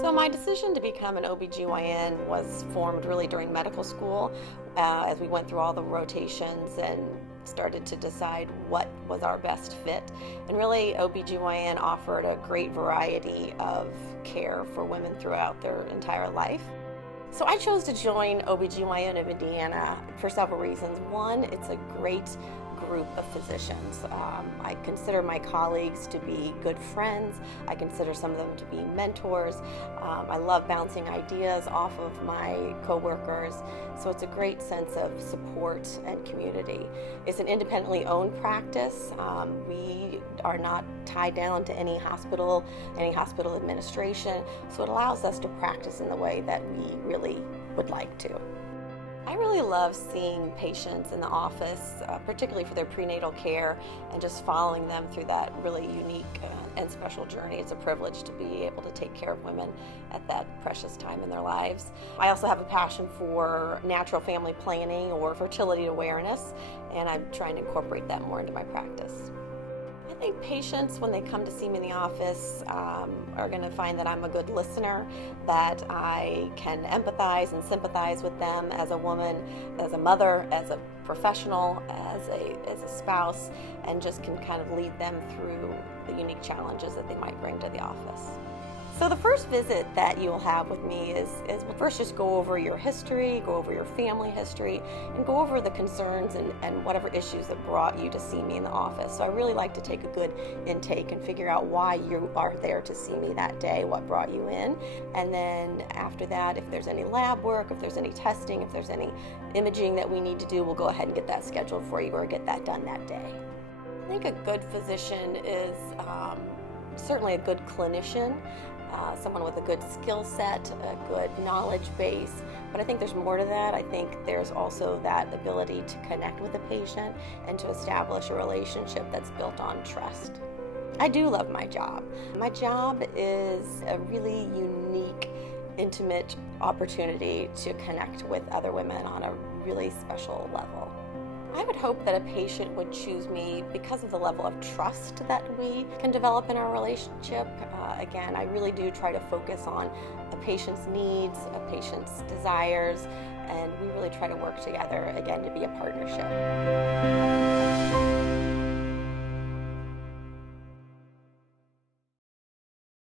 So my decision to become an OBGYN was formed really during medical school as we went through all the rotations and started to decide what was our best fit. And really OBGYN offered a great variety of care for women throughout their entire life. So I chose to join OBGYN of Indiana for several reasons. One, it's a great group of physicians. I consider my colleagues to be good friends. I consider some of them to be mentors. I love bouncing ideas off of my coworkers, so it's a great sense of support and community. It's an independently owned practice. We are not tied down to any hospital administration, so it allows us to practice in the way that we really would like to. I really love seeing patients in the office, particularly for their prenatal care, and just following them through that really unique and special journey. It's a privilege to be able to take care of women at that precious time in their lives. I also have a passion for natural family planning or fertility awareness, and I'm trying to incorporate that more into my practice. I think patients, when they come to see me in the office, are going to find that I'm a good listener, that I can empathize and sympathize with them as a woman, as a mother, as a professional, as a spouse, and just can kind of lead them through the unique challenges that they might bring to the office. So the first visit that you'll have with me is we'll first just go over your history, go over your family history, and go over the concerns and whatever issues that brought you to see me in the office. So I really like to take a good intake and figure out why you are there to see me that day, what brought you in. And then after that, if there's any lab work, if there's any testing, if there's any imaging that we need to do, we'll go ahead and get that scheduled for you or get that done that day. I think a good physician is certainly a good clinician. Someone with a good skill set, a good knowledge base, but I think there's more to that. I think there's also that ability to connect with the patient and to establish a relationship that's built on trust. I do love my job. My job is a really unique, intimate opportunity to connect with other women on a really special level. I would hope that a patient would choose me because of the level of trust that we can develop in our relationship. Again, I really do try to focus on a patient's needs, a patient's desires, and we really try to work together, again, to be a partnership.